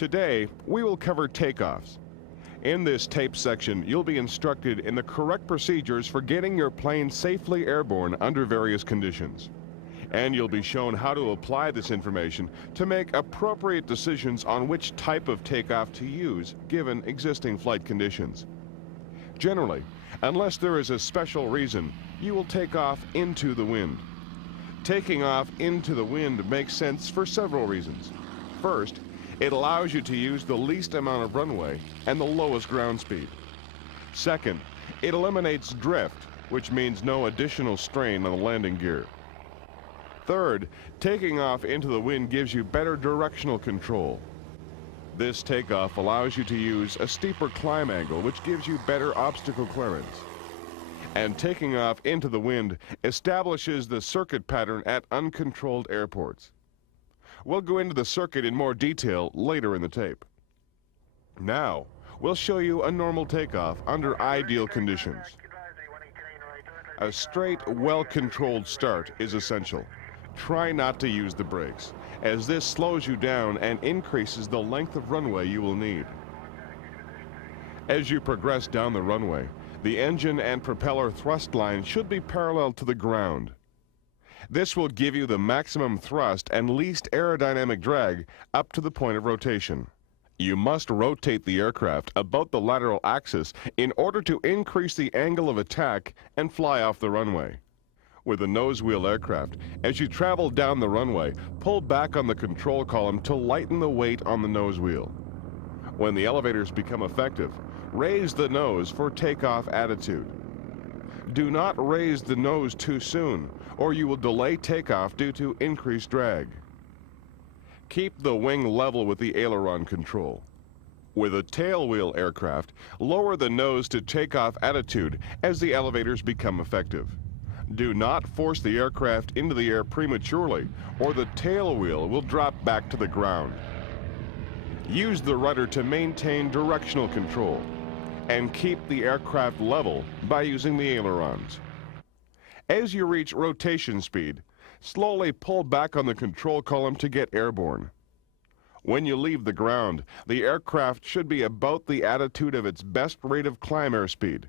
Today, we will cover takeoffs. In this tape section, you'll be instructed in the correct procedures for getting your plane safely airborne under various conditions. And you'll be shown how to apply this information to make appropriate decisions on which type of takeoff to use given existing flight conditions. Generally, unless there is a special reason, you will take off into the wind. Taking off into the wind makes sense for several reasons. First, it allows you to use the least amount of runway and the lowest ground speed. Second, it eliminates drift, which means no additional strain on the landing gear. Third, taking off into the wind gives you better directional control. This takeoff allows you to use a steeper climb angle, which gives you better obstacle clearance. And taking off into the wind establishes the circuit pattern at uncontrolled airports. We'll go into the circuit in more detail later in the tape. Now, we'll show you a normal takeoff under ideal conditions. A straight, well-controlled start is essential. Try not to use the brakes, as this slows you down and increases the length of runway you will need. As you progress down the runway, the engine and propeller thrust line should be parallel to the ground. This will give you the maximum thrust and least aerodynamic drag up to the point of rotation. You must rotate the aircraft about the lateral axis in order to increase the angle of attack and fly off the runway. With a nose wheel aircraft, as you travel down the runway, pull back on the control column to lighten the weight on the nose wheel. When the elevators become effective, raise the nose for takeoff attitude. Do not raise the nose too soon, or you will delay takeoff due to increased drag. Keep the wing level with the aileron control. With a tailwheel aircraft, lower the nose to takeoff attitude as the elevators become effective. Do not force the aircraft into the air prematurely, or the tailwheel will drop back to the ground. Use the rudder to maintain directional control, and keep the aircraft level by using the ailerons. As you reach rotation speed, slowly pull back on the control column to get airborne. When you leave the ground, the aircraft should be about the attitude of its best rate of climb airspeed.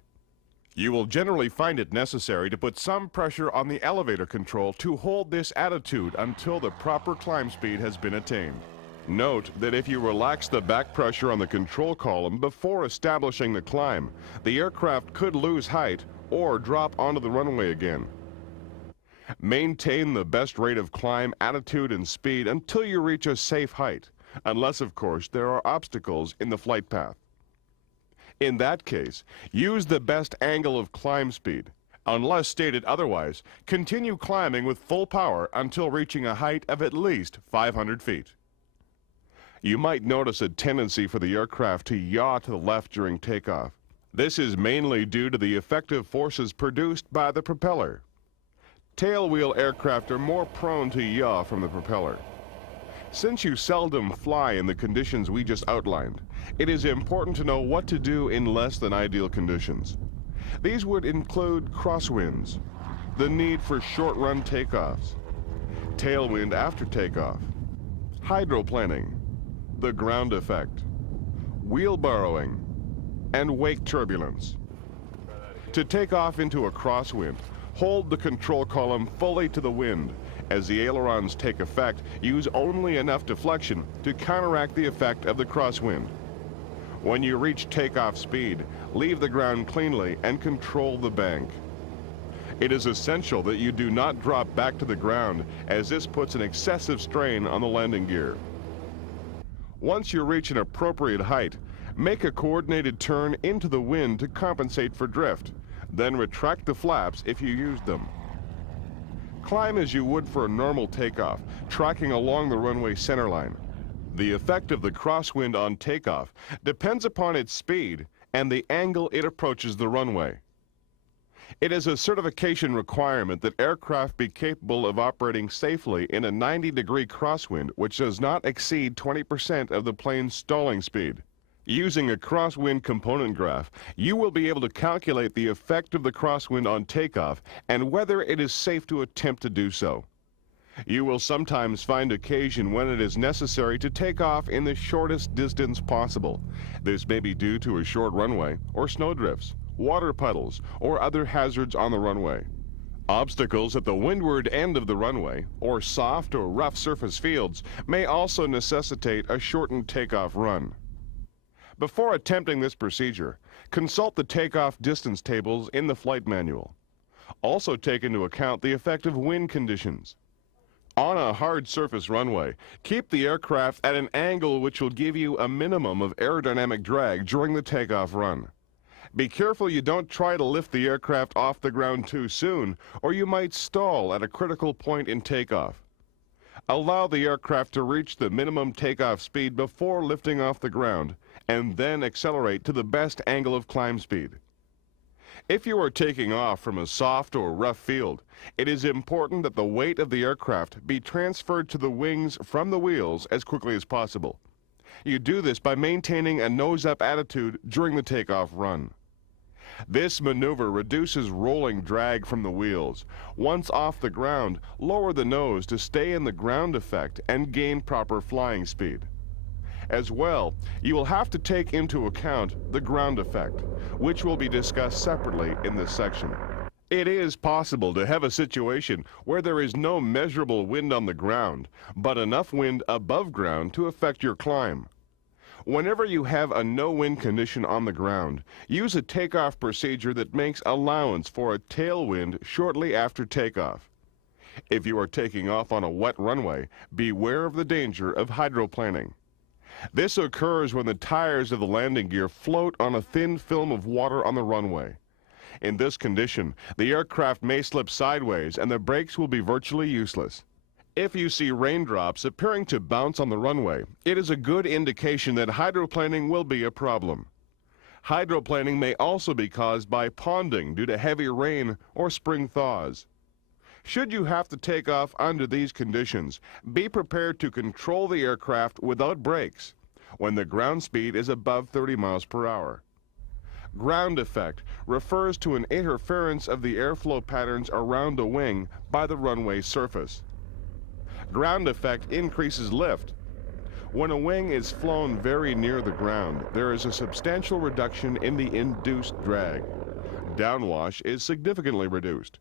You will generally find it necessary to put some pressure on the elevator control to hold this attitude until the proper climb speed has been attained. Note that if you relax the back pressure on the control column before establishing the climb, the aircraft could lose height or drop onto the runway again. Maintain the best rate of climb, attitude, and speed until you reach a safe height, unless, of course, there are obstacles in the flight path. In that case, use the best angle of climb speed. Unless stated otherwise, continue climbing with full power until reaching a height of at least 500 feet. You might notice a tendency for the aircraft to yaw to the left during takeoff. This is mainly due to the effective forces produced by the propeller. Tailwheel aircraft are more prone to yaw from the propeller. Since you seldom fly in the conditions we just outlined, it is important to know what to do in less than ideal conditions. These would include crosswinds, the need for short-run takeoffs, tailwind after takeoff, hydroplaning, the ground effect, wheel borrowing, and wake turbulence. To take off into a crosswind, hold the control column fully to the wind. As the ailerons take effect, use only enough deflection to counteract the effect of the crosswind. When you reach takeoff speed, leave the ground cleanly and control the bank. It is essential that you do not drop back to the ground, as this puts an excessive strain on the landing gear. Once you reach an appropriate height, make a coordinated turn into the wind to compensate for drift. Then retract the flaps if you used them. Climb as you would for a normal takeoff, tracking along the runway centerline. The effect of the crosswind on takeoff depends upon its speed and the angle it approaches the runway. It is a certification requirement that aircraft be capable of operating safely in a 90-degree crosswind which does not exceed 20% of the plane's stalling speed. Using a crosswind component graph, you will be able to calculate the effect of the crosswind on takeoff and whether it is safe to attempt to do so. You will sometimes find occasion when it is necessary to take off in the shortest distance possible. This may be due to a short runway, or snowdrifts, water puddles, or other hazards on the runway. Obstacles at the windward end of the runway, or soft or rough surface fields, may also necessitate a shortened takeoff run. Before attempting this procedure, consult the takeoff distance tables in the flight manual. Also take into account the effect of wind conditions. On a hard surface runway, keep the aircraft at an angle which will give you a minimum of aerodynamic drag during the takeoff run. Be careful you don't try to lift the aircraft off the ground too soon, or you might stall at a critical point in takeoff. Allow the aircraft to reach the minimum takeoff speed before lifting off the ground, and then accelerate to the best angle of climb speed. If you are taking off from a soft or rough field, it is important that the weight of the aircraft be transferred to the wings from the wheels as quickly as possible. You do this by maintaining a nose-up attitude during the takeoff run. This maneuver reduces rolling drag from the wheels. Once off the ground, lower the nose to stay in the ground effect and gain proper flying speed. As well, you will have to take into account the ground effect, which will be discussed separately in this section. It is possible to have a situation where there is no measurable wind on the ground, but enough wind above ground to affect your climb. Whenever you have a no-wind condition on the ground, use a takeoff procedure that makes allowance for a tailwind shortly after takeoff. If you are taking off on a wet runway, beware of the danger of hydroplaning. This occurs when the tires of the landing gear float on a thin film of water on the runway. In this condition, the aircraft may slip sideways and the brakes will be virtually useless. If you see raindrops appearing to bounce on the runway, it is a good indication that hydroplaning will be a problem. Hydroplaning may also be caused by ponding due to heavy rain or spring thaws. Should you have to take off under these conditions, be prepared to control the aircraft without brakes when the ground speed is above 30 miles per hour. Ground effect refers to an interference of the airflow patterns around a wing by the runway surface. Ground effect increases lift. When a wing is flown very near the ground, there is a substantial reduction in the induced drag. Downwash is significantly reduced.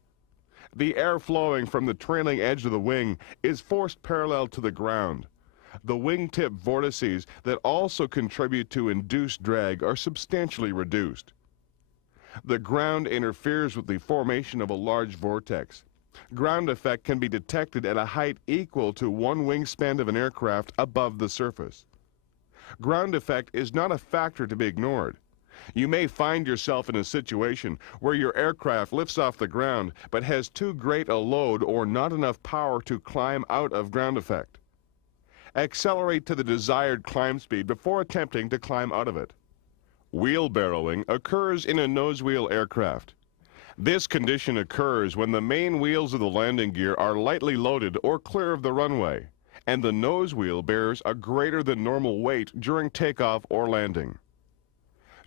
The air flowing from the trailing edge of the wing is forced parallel to the ground. The wingtip vortices that also contribute to induced drag are substantially reduced. The ground interferes with the formation of a large vortex. Ground effect can be detected at a height equal to one wingspan of an aircraft above the surface. Ground effect is not a factor to be ignored. You may find yourself in a situation where your aircraft lifts off the ground but has too great a load or not enough power to climb out of ground effect. Accelerate to the desired climb speed before attempting to climb out of it. Wheelbarrowing occurs in a nose-wheel aircraft. This condition occurs when the main wheels of the landing gear are lightly loaded or clear of the runway, and the nose wheel bears a greater than normal weight during takeoff or landing.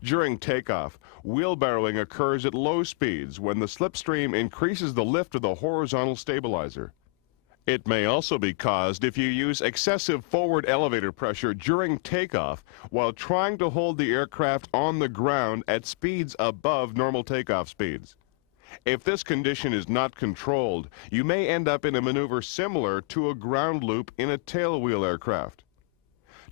During takeoff, wheelbarrowing occurs at low speeds when the slipstream increases the lift of the horizontal stabilizer. It may also be caused if you use excessive forward elevator pressure during takeoff while trying to hold the aircraft on the ground at speeds above normal takeoff speeds. If this condition is not controlled, you may end up in a maneuver similar to a ground loop in a tailwheel aircraft.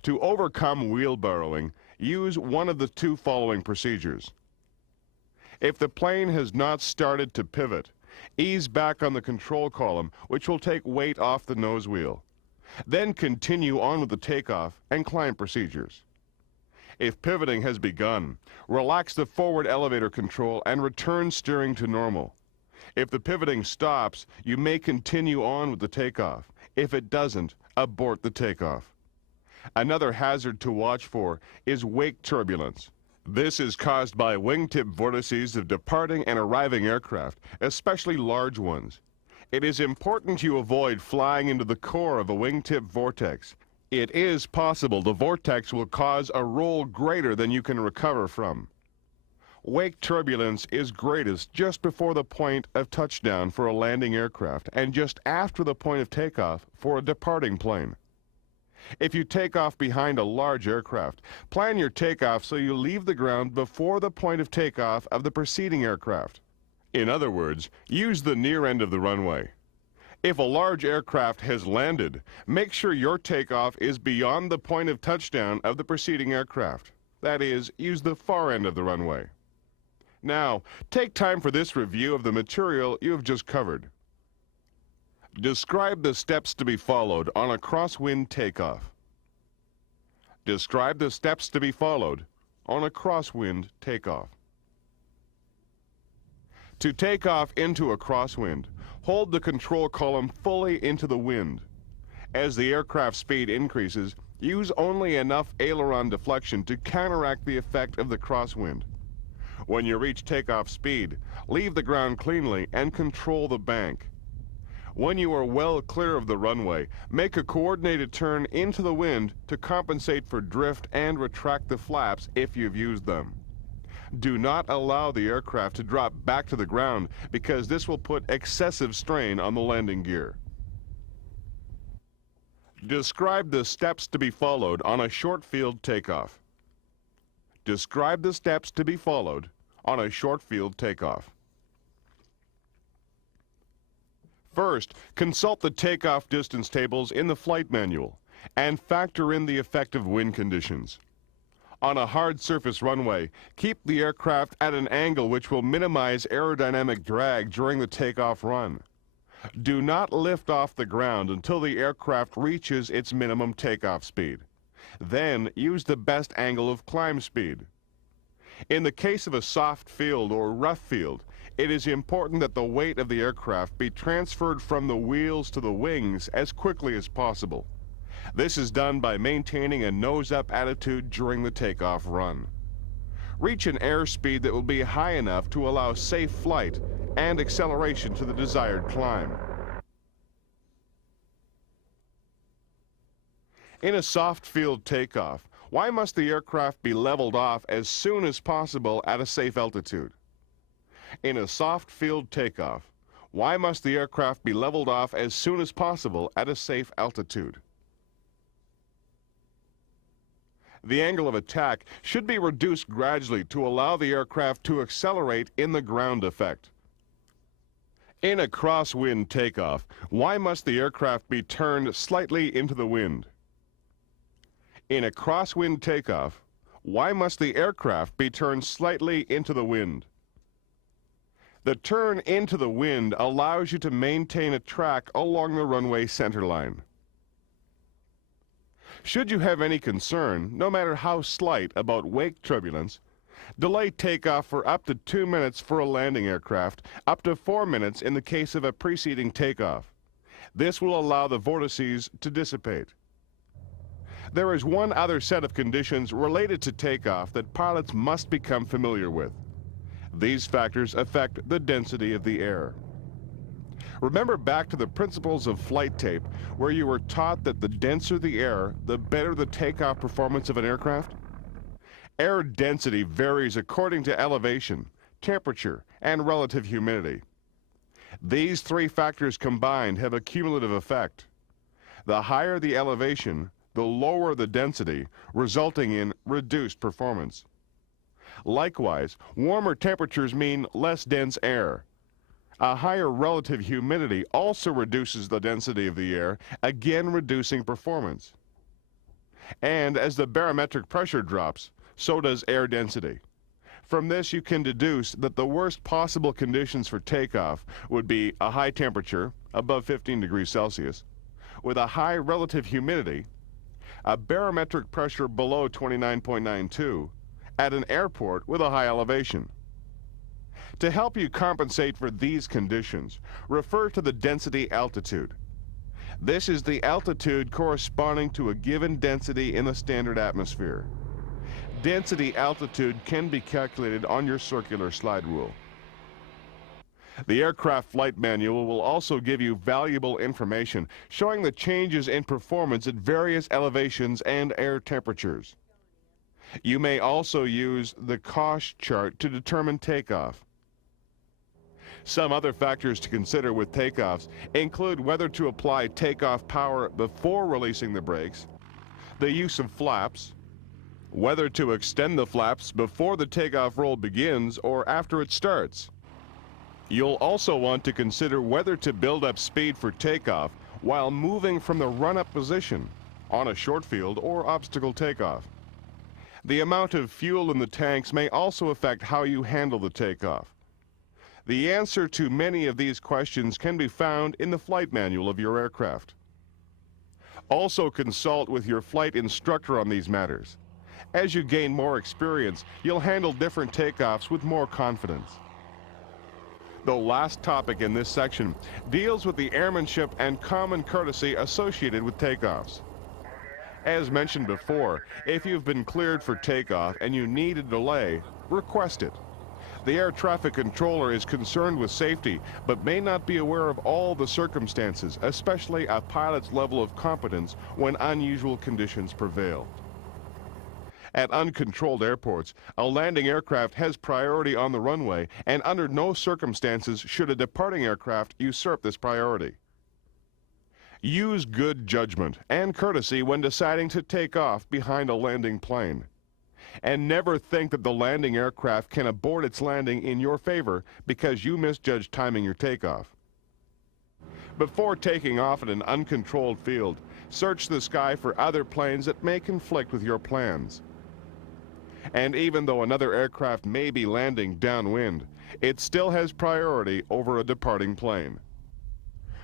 To overcome wheelbarrowing, use one of the two following procedures. If the plane has not started to pivot, ease back on the control column, which will take weight off the nose wheel. Then continue on with the takeoff and climb procedures. If pivoting has begun, relax the forward elevator control and return steering to normal. If the pivoting stops, you may continue on with the takeoff. If it doesn't, abort the takeoff. Another hazard to watch for is wake turbulence. This is caused by wingtip vortices of departing and arriving aircraft, especially large ones. It is important you avoid flying into the core of a wingtip vortex. It is possible the vortex will cause a roll greater than you can recover from. Wake turbulence is greatest just before the point of touchdown for a landing aircraft and just after the point of takeoff for a departing plane. If you take off behind a large aircraft, plan your takeoff so you leave the ground before the point of takeoff of the preceding aircraft. In other words, use the near end of the runway. If a large aircraft has landed, make sure your takeoff is beyond the point of touchdown of the preceding aircraft. That is, use the far end of the runway. Now, take time for this review of the material you have just covered. Describe the steps to be followed on a crosswind takeoff. Describe the steps to be followed on a crosswind takeoff. To take off into a crosswind, hold the control column fully into the wind. As the aircraft speed increases, use only enough aileron deflection to counteract the effect of the crosswind. When you reach takeoff speed, leave the ground cleanly and control the bank. When you are well clear of the runway, make a coordinated turn into the wind to compensate for drift and retract the flaps if you've used them. Do not allow the aircraft to drop back to the ground because this will put excessive strain on the landing gear. Describe the steps to be followed on a short field takeoff. Describe the steps to be followed on a short field takeoff. First, consult the takeoff distance tables in the flight manual and factor in the effective wind conditions. On a hard surface runway, keep the aircraft at an angle which will minimize aerodynamic drag during the takeoff run. Do not lift off the ground until the aircraft reaches its minimum takeoff speed. Then use the best angle of climb speed. In the case of a soft field or rough field, it is important that the weight of the aircraft be transferred from the wheels to the wings as quickly as possible. This is done by maintaining a nose-up attitude during the takeoff run. Reach an airspeed that will be high enough to allow safe flight and acceleration to the desired climb. In a soft field takeoff, why must the aircraft be leveled off as soon as possible at a safe altitude? In a soft field takeoff, why must the aircraft be leveled off as soon as possible at a safe altitude? The angle of attack should be reduced gradually to allow the aircraft to accelerate in the ground effect. In a crosswind takeoff, why must the aircraft be turned slightly into the wind? In a crosswind takeoff, why must the aircraft be turned slightly into the wind? The turn into the wind allows you to maintain a track along the runway centerline. Should you have any concern, no matter how slight, about wake turbulence, delay takeoff for up to 2 minutes for a landing aircraft, up to 4 minutes in the case of a preceding takeoff. This will allow the vortices to dissipate. There is one other set of conditions related to takeoff that pilots must become familiar with. These factors affect the density of the air. Remember back to the principles of flight tape, where you were taught that the denser the air, the better the takeoff performance of an aircraft? Air density varies according to elevation, temperature, and relative humidity. These three factors combined have a cumulative effect. The higher the elevation, the lower the density, resulting in reduced performance. Likewise, warmer temperatures mean less dense air. A higher relative humidity also reduces the density of the air, again reducing performance. And as the barometric pressure drops, so does air density. From this, you can deduce that the worst possible conditions for takeoff would be a high temperature, above 15 degrees Celsius, with a high relative humidity, a barometric pressure below 29.92, at an airport with a high elevation. To help you compensate for these conditions, refer to the density altitude. This is the altitude corresponding to a given density in the standard atmosphere. Density altitude can be calculated on your circular slide rule. The aircraft flight manual will also give you valuable information showing the changes in performance at various elevations and air temperatures. You may also use the cost chart to determine takeoff. Some other factors to consider with takeoffs include whether to apply takeoff power before releasing the brakes, the use of flaps, whether to extend the flaps before the takeoff roll begins or after it starts. You'll also want to consider whether to build up speed for takeoff while moving from the run-up position on a short field or obstacle takeoff. The amount of fuel in the tanks may also affect how you handle the takeoff. The answer to many of these questions can be found in the flight manual of your aircraft. Also consult with your flight instructor on these matters. As you gain more experience, you'll handle different takeoffs with more confidence. The last topic in this section deals with the airmanship and common courtesy associated with takeoffs. As mentioned before, if you've been cleared for takeoff and you need a delay, request it. The air traffic controller is concerned with safety, but may not be aware of all the circumstances, especially a pilot's level of competence when unusual conditions prevail. At uncontrolled airports, a landing aircraft has priority on the runway, and under no circumstances should a departing aircraft usurp this priority. Use good judgment and courtesy when deciding to take off behind a landing plane. And never think that the landing aircraft can abort its landing in your favor because you misjudged timing your takeoff. Before taking off at an uncontrolled field, search the sky for other planes that may conflict with your plans. And even though another aircraft may be landing downwind, it still has priority over a departing plane.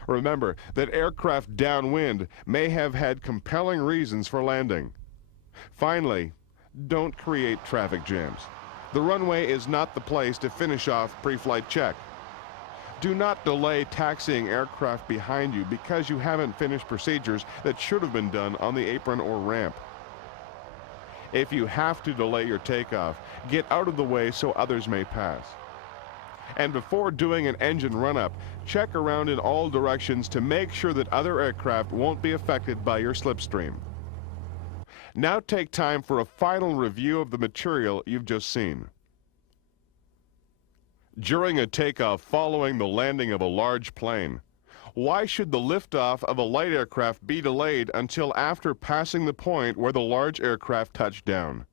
Remember that aircraft downwind may have had compelling reasons for landing. Finally, don't create traffic jams. The runway is not the place to finish off pre-flight check. Do not delay taxiing aircraft behind you because you haven't finished procedures that should have been done on the apron or ramp. If you have to delay your takeoff, get out of the way so others may pass. And before doing an engine run-up, check around in all directions to make sure that other aircraft won't be affected by your slipstream. Now take time for a final review of the material you've just seen. During a takeoff following the landing of a large plane, why should the liftoff of a light aircraft be delayed until after passing the point where the large aircraft touched down?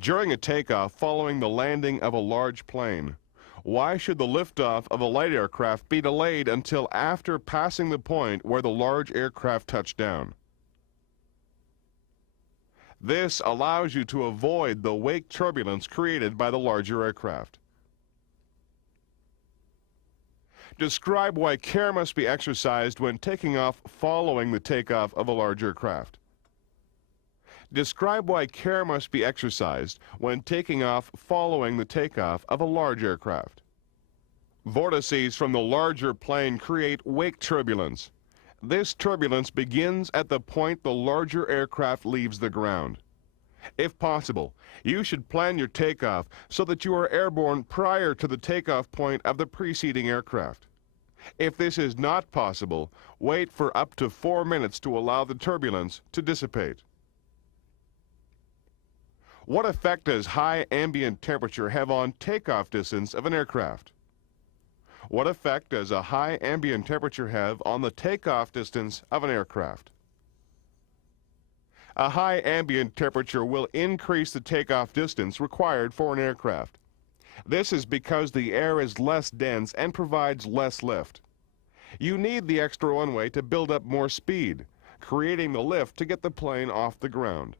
During a takeoff following the landing of a large plane, why should the liftoff of a light aircraft be delayed until after passing the point where the large aircraft touched down? This allows you to avoid the wake turbulence created by the larger aircraft. Describe why care must be exercised when taking off following the takeoff of a large aircraft. Describe why care must be exercised when taking off following the takeoff of a large aircraft. Vortices from the larger plane create wake turbulence. This turbulence begins at the point the larger aircraft leaves the ground. If possible, you should plan your takeoff so that you are airborne prior to the takeoff point of the preceding aircraft. If this is not possible, wait for up to 4 minutes to allow the turbulence to dissipate. What effect does high ambient temperature have on takeoff distance of an aircraft? What effect does a high ambient temperature have on the takeoff distance of an aircraft? A high ambient temperature will increase the takeoff distance required for an aircraft. This is because the air is less dense and provides less lift. You need the extra runway to build up more speed, creating the lift to get the plane off the ground.